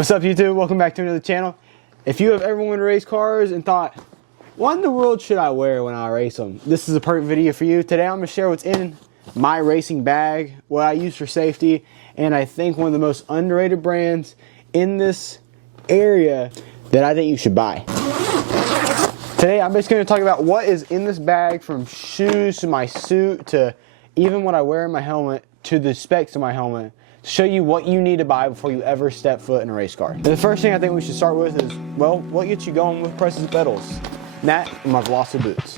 What's up, YouTube? Welcome back to another channel. If you have ever wanted to race cars and thought, what in the world should I wear when I race them? This is a perfect video for you. Today I'm going to share what's in my racing bag, what I use for safety, and I think one of the most underrated brands in this area that I think you should buy. Today I'm just going to talk about what is in this bag, from shoes to my suit to even what I wear in my helmet to the specs of my helmet. Show you what you need to buy before you ever step foot in a race car. And the first thing I think we should start with is, well, what gets you going with presses and pedals? And that and my Velocita boots.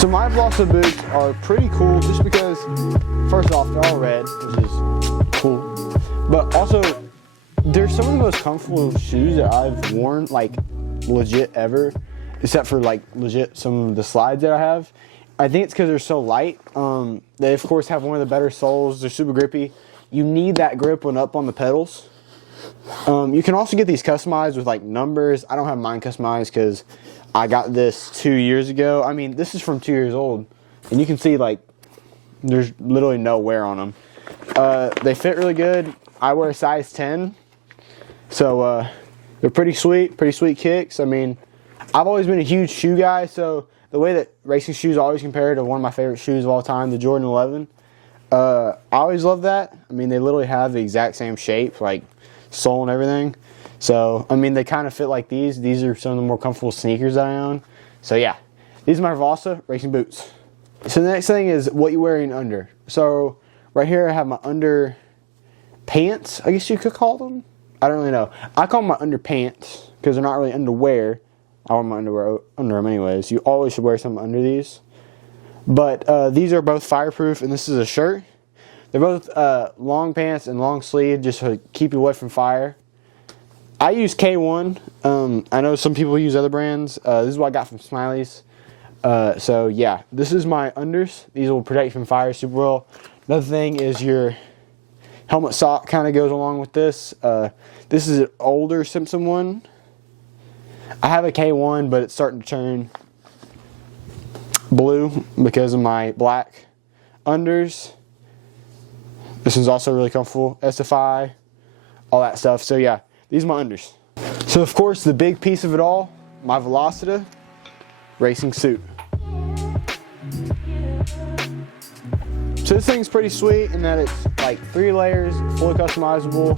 So my Velocita boots are pretty cool just because, first off, they're all red, which is cool. But also, they're some of the most comfortable shoes that I've worn, like, legit ever. Except for, like, legit some of the slides that I have. I think it's because they're so light. They, of course, have one of the better soles. They're super grippy. You need that grip when up on the pedals. You can also get these customized with, like, numbers. I don't have mine customized because I got this 2 years ago. I mean, this is from 2 years old. And you can see, like, there's literally no wear on them. They fit really good. I wear a size 10. So, they're pretty sweet kicks. I mean, I've always been a huge shoe guy, so the way that racing shoes always compare to one of my favorite shoes of all time, the Jordan 11. I always love that. I mean, they literally have the exact same shape, like sole and everything. So, I mean, they kind of fit like these. These are some of the more comfortable sneakers that I own. So, yeah, these are my Velocita racing boots. So, the next thing is what you're wearing under. So, right here I have my under pants, I guess you could call them. I don't really know. I call them my underpants because they're not really underwear. I wear my underwear under them anyways. You always should wear something under these. But these are both fireproof, and this is a shirt. They're both long pants and long sleeve just to keep you away from fire. I use K1. I know some people use other brands. This is what I got from Smiley's. So yeah, this is my unders. These will protect you from fire super well. Another thing is your helmet sock kind of goes along with this. This is an older Simpson one. I have a K1, but it's starting to turn blue because of my black unders. This one's also really comfortable. SFI, all that stuff. So yeah, these are my unders. So of course, the big piece of it all, my Velocita racing suit. So this thing's pretty sweet in that it's like 3 layers, fully customizable,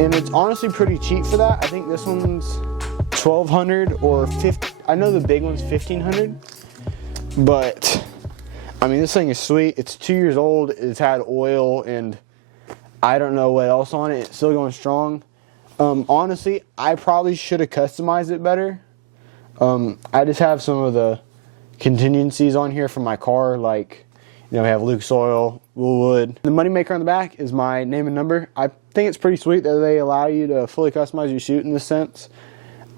and it's honestly pretty cheap for that. I think this one's $1,200 or $1,500. I know the big one's $1,500, but I mean, this thing is sweet. It's 2 years old. It's had oil and I don't know what else on it. It's still going strong. Honestly, I probably should have customized it better. I just have some of the contingencies on here for my car, like, you know, we have Lucas Oil, Woolwood. The moneymaker on the back is my name and number. I think it's pretty sweet that they allow you to fully customize your suit in this sense.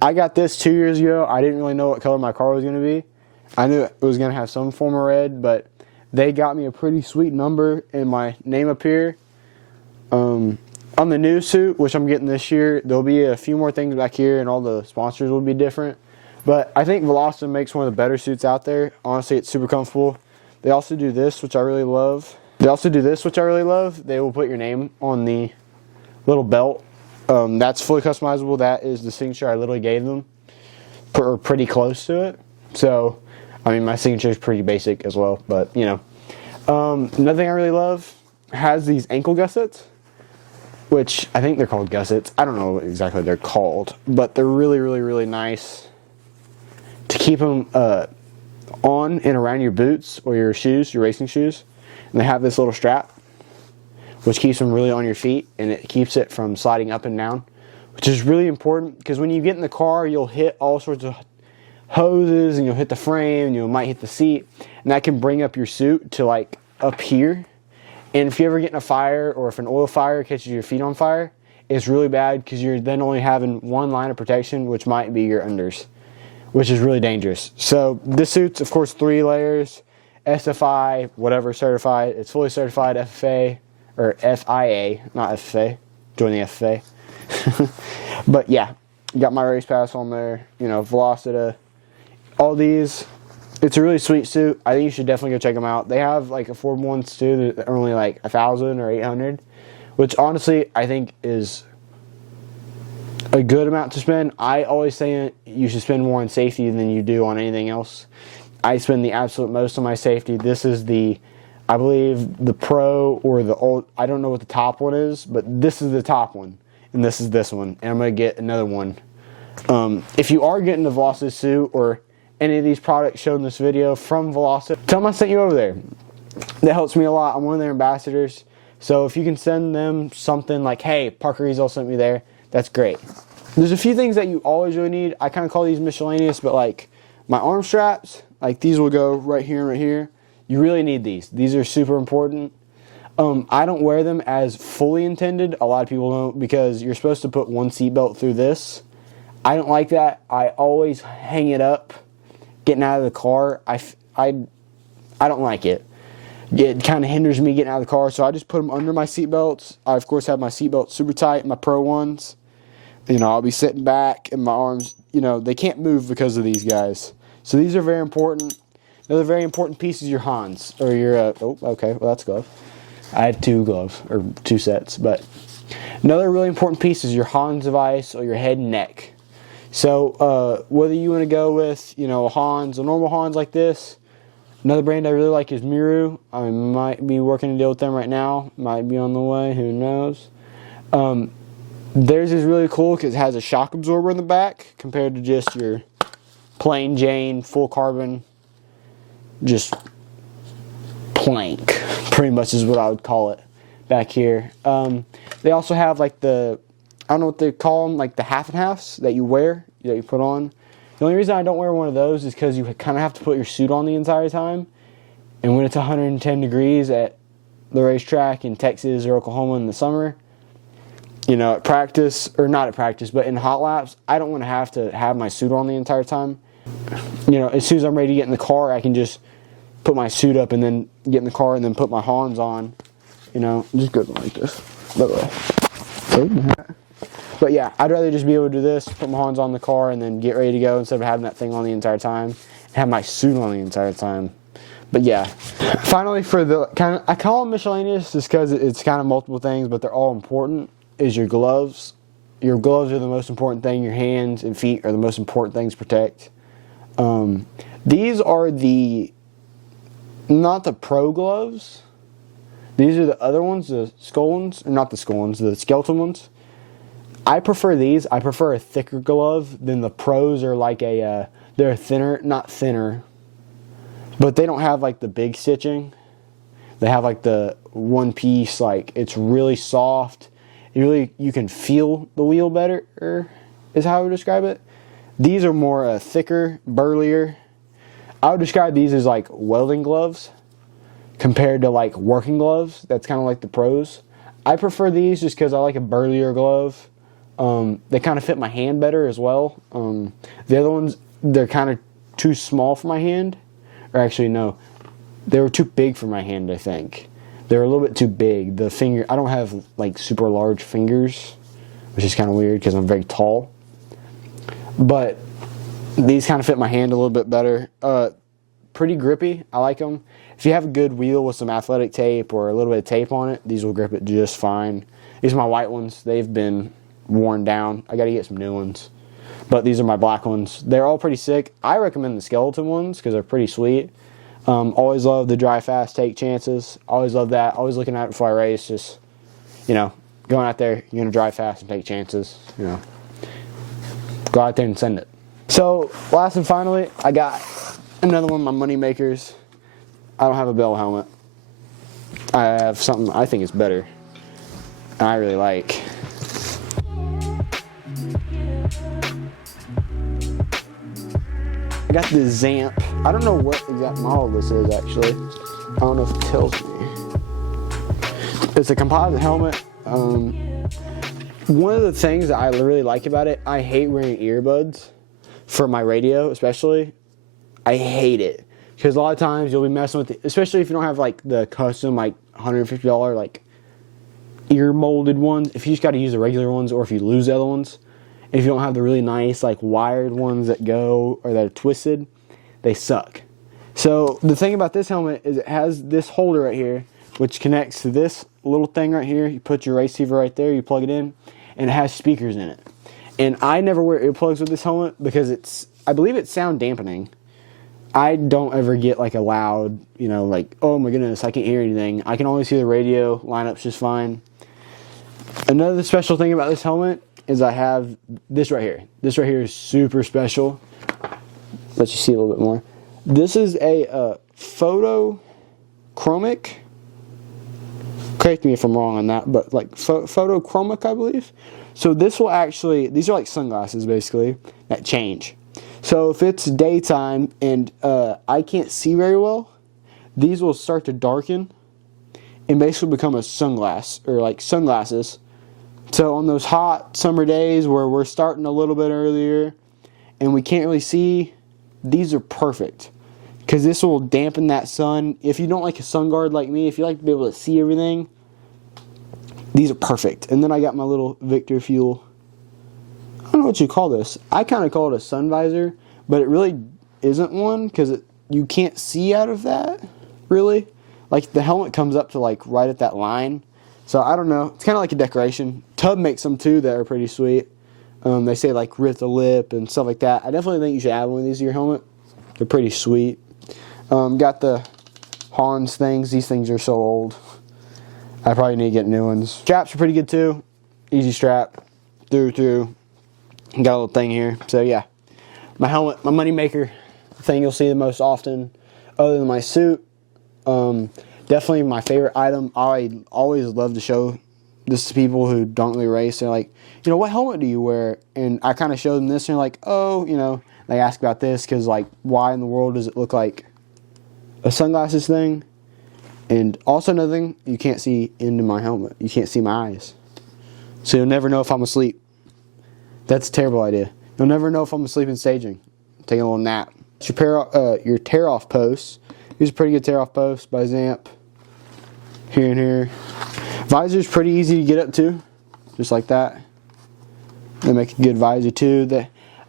I got this 2 years ago. I didn't really know what color my car was going to be. I knew it was going to have some form of red, but they got me a pretty sweet number and my name up here. On the new suit, which I'm getting this year, there'll be a few more things back here and all the sponsors will be different. But I think Velocita makes one of the better suits out there. Honestly, it's super comfortable. They also do this, which I really love. They will put your name on the little belt. That's fully customizable. That is the signature I literally gave them, or pretty close to it. So, I mean, my signature is pretty basic as well, but you know. Another thing I really love has these ankle gussets, which I think they're called gussets. I don't know what exactly they're called, but they're really nice to keep them on and around your boots or your shoes, your racing shoes. And they have this little strap, which keeps them really on your feet, and it keeps it from sliding up and down, which is really important because when you get in the car, you'll hit all sorts of hoses, and you'll hit the frame, and you might hit the seat, and that can bring up your suit to like up here. And if you ever get in a fire, or if an oil fire catches your feet on fire, it's really bad because you're then only having one line of protection, which might be your unders, which is really dangerous. So this suit's, of course, 3 layers, SFI, whatever, certified. It's fully certified FFA, or FIA, not FFA. Join the FFA. But yeah, got my race pass on there. You know, Velocita. All these It's a really sweet suit. I think you should definitely go check them out. They have like affordable ones too that are only like 1,000 or 800, which honestly I think is a good amount to spend. I always say you should spend more on safety than you do on anything else. I spend the absolute most on my safety. This is the, I believe, the Pro or the old, I don't know what the top one is, but this is the top one, and this is this one, and I'm going to get another one. If you are getting the Velocita suit or any of these products shown in this video from Velocita, tell them I sent you over there. That helps me a lot. I'm one of their ambassadors, so if you can send them something like, hey, Parker Ezel sent me there, that's great. There's a few things that you always really need. I kind of call these miscellaneous, but like my arm straps, like these will go right here and right here. You really need these. These are super important. I don't wear them as fully intended. A lot of people don't, because you're supposed to put one seatbelt through this. I don't like that. I always hang it up getting out of the car. I don't like it. It kind of hinders me getting out of the car, so I just put them under my seatbelts. I, of course, have my seatbelt super tight, my Pro ones. You know, I'll be sitting back and my arms, you know, they can't move because of these guys. So these are very important. Another very important piece is your Hans, or your, oh, okay, well that's a glove. I had 2 gloves, or 2 sets, but another really important piece is your Hans device or your head and neck. So whether you want to go with, you know, Hans, a normal Hans like this, another brand I really like is Miru. I might be working a deal with them right now, might be on the way, who knows. Theirs is really cool because it has a shock absorber in the back compared to just your plain Jane full carbon, just plank, pretty much is what I would call it back here. They also have like the, I don't know what they call them, like the half and halves that you wear, that you put on. The only reason I don't wear one of those is because you kind of have to put your suit on the entire time, and when it's 110 degrees at the racetrack in Texas or Oklahoma in the summer, you know, at practice, or not at practice, but in hot laps, I don't want to have my suit on the entire time. You know, as soon as I'm ready to get in the car, I can just put my suit up and then get in the car and then put my Hans on. You know, just go like this, by the way. But yeah, I'd rather just be able to do this, put my Hans on the car, and then get ready to go instead of having that thing on the entire time and have my suit on the entire time. But yeah, finally, for the kind of, I call them miscellaneous just because it's kind of multiple things, but they're all important, is your gloves. Your gloves are the most important thing. Your hands and feet are the most important things to protect. These are not the Pro gloves. These are the other ones, the skull ones, or not the skull ones, the skeleton ones. I prefer these. I prefer a thicker glove than the Pros are like a, they're thinner, not thinner, but they don't have like the big stitching. They have like the one piece, like it's really soft. You can feel the wheel better, is how I would describe it. These are more thicker, burlier. I would describe these as like welding gloves compared to like working gloves. That's kind of like the Pros. I prefer these just because I like a burlier glove. They kind of fit my hand better as well. The other ones, they're kind of too small for my hand. Or actually, no. They were too big for my hand, I think. They're a little bit too big. The finger, I don't have like super large fingers, which is kind of weird because I'm very tall. But these kind of fit my hand a little bit better. Pretty grippy. I like them. If you have a good wheel with some athletic tape or a little bit of tape on it, these will grip it just fine. These are my white ones. They've been worn down. I got to get some new ones. But these are my black ones. They're all pretty sick. I recommend the skeleton ones because they're pretty sweet. Always love the dry fast, take chances. Always love that. Always looking at it before I race. Just, you know, going out there, you're going to drive fast and take chances. You know, go out there and send it. So, last and finally, I got another one of my money makers. I don't have a bell helmet. I have something I think is better, and I really like. I got the Zamp. I don't know what exact model this is actually. I don't know if it tells me. It's a composite helmet. One of the things that I really like about it, I hate wearing earbuds for my radio, especially. I hate it because a lot of times you'll be messing with it, especially if you don't have like the custom like $150 like ear molded ones. If you just got to use the regular ones, or if you lose the other ones. If you don't have the really nice like wired ones that go or that are twisted, they suck. So the thing about this helmet is it has this holder right here, which connects to this little thing right here. You put your receiver right there, you plug it in, and it has speakers in it. And I never wear earplugs with this helmet because I believe it's sound dampening. I don't ever get like a loud, you know, like, oh my goodness, I can't hear anything. I can always hear the radio, lineup's just fine. Another special thing about this helmet is I have this right here. This right here is super special. Let you see a little bit more. This is a photochromic. Correct me if I'm wrong on that, but like photochromic, I believe. So this will actually, these are like sunglasses basically that change. So if it's daytime and I can't see very well, these will start to darken and basically become a sunglass or like sunglasses. So on those hot summer days where we're starting a little bit earlier and we can't really see, these are perfect because this will dampen that sun. If you don't like a sun guard like me, if you like to be able to see everything, these are perfect. And then I got my little Victor Fuel. I don't know what you call this. I kind of call it a sun visor, but it really isn't one because you can't see out of that, really. Like the helmet comes up to like right at that line. So I don't know. It's kind of like a decoration. TUHB makes them too that are pretty sweet. They say like rip the lip and stuff like that. I definitely think you should add one of these to your helmet. They're pretty sweet. Got the Hans things. These things are so old. I probably need to get new ones. Straps are pretty good too. Easy strap. Through. Got a little thing here. So yeah. My helmet, my money maker thing you'll see the most often other than my suit. Definitely my favorite item. I always love to show this to people who don't really race. They're like, you know, what helmet do you wear? And I kind of show them this and they're like, oh, you know, they ask about this because like, why in the world does it look like a sunglasses thing? And also another thing, you can't see into my helmet. You can't see my eyes. So you'll never know if I'm asleep. That's a terrible idea. You'll never know if I'm asleep in staging. Taking a little nap. Your tear-off posts. These are pretty good tear-off posts by Zamp. Here and here. Visor's pretty easy to get up to. Just like that. They make a good visor too.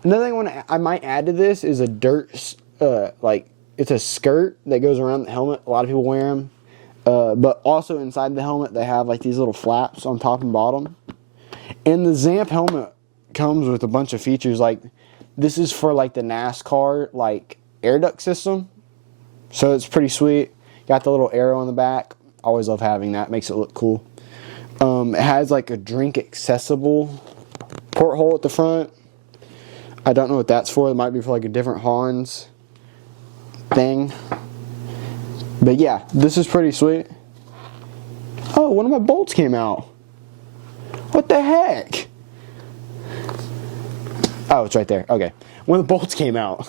Another thing I might add to this is a dirt, like, it's a skirt that goes around the helmet. A lot of people wear them. But also inside the helmet they have like these little flaps on top and bottom. And the Zamp helmet comes with a bunch of features. Like, this is for like the NASCAR like air duct system. So it's pretty sweet. Got the little arrow on the back. Always love having that. Makes it look cool. It has like a drink accessible porthole at the front. I don't know what that's for. It might be for like a different Hans thing. But yeah, this is pretty sweet. Oh, one of my bolts came out. What the heck? Oh, it's right there. Okay. One of the bolts came out.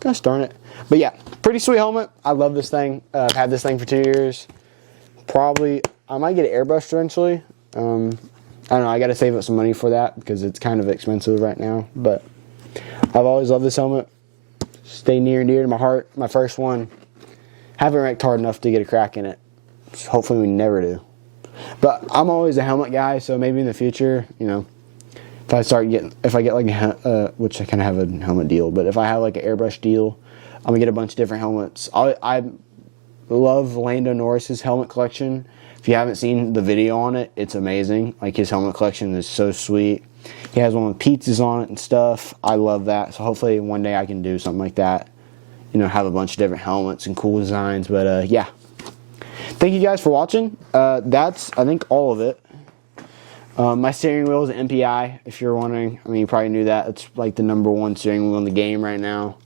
Gosh darn it. But yeah, pretty sweet helmet. I love this thing. I've had this thing for 2 years. Probably, I might get it airbrushed eventually. I don't know. I got to save up some money for that because it's kind of expensive right now. But I've always loved this helmet. Stay near and dear to my heart. My first one. Haven't wrecked hard enough to get a crack in it. So hopefully we never do. But I'm always a helmet guy, so maybe in the future, you know, if I get like which I kind of have a helmet deal, but if I have like an airbrush deal, I'm gonna get a bunch of different helmets. I love Lando Norris's helmet collection. If you haven't seen the video on it, it's amazing. Like, his helmet collection is so sweet. He has one with pizzas on it and stuff. I love that. So hopefully one day I can do something like that. You know, have a bunch of different helmets and cool designs. But yeah. Thank you guys for watching. That's, I think, all of it. My steering wheel is an MPI, if you're wondering. I mean, you probably knew that. It's like the #1 steering wheel in the game right now.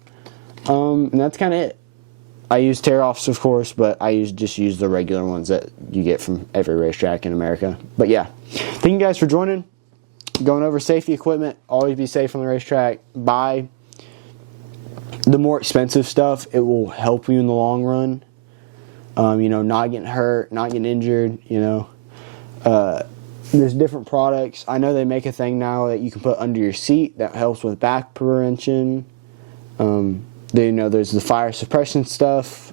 And that's kind of it. I use tear-offs, of course, but I just use the regular ones that you get from every racetrack in America. But yeah, thank you guys for joining. Going over safety equipment. Always be safe on the racetrack. Buy the more expensive stuff. It will help you in the long run. You know, not getting hurt, not getting injured, you know. There's different products. I know they make a thing now that you can put under your seat that helps with back prevention. You know, there's the fire suppression stuff.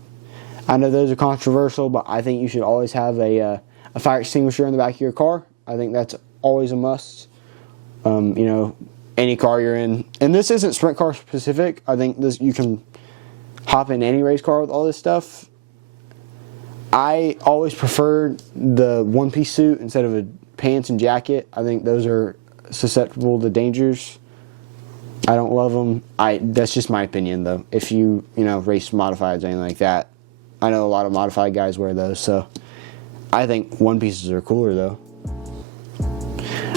I know those are controversial, but I think you should always have a fire extinguisher in the back of your car. I think that's always a must. You know, any car you're in. And this isn't sprint car specific. I think this, you can hop in any race car with all this stuff. I always prefer the one-piece suit instead of a pants and jacket. I think those are susceptible to dangers. I don't love them. That's just my opinion, though. If you race modifieds or anything like that, I know a lot of modified guys wear those, so I think one pieces are cooler, though.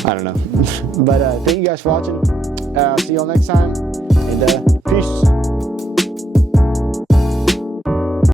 I don't know. But thank you guys for watching. I'll see y'all next time, and peace.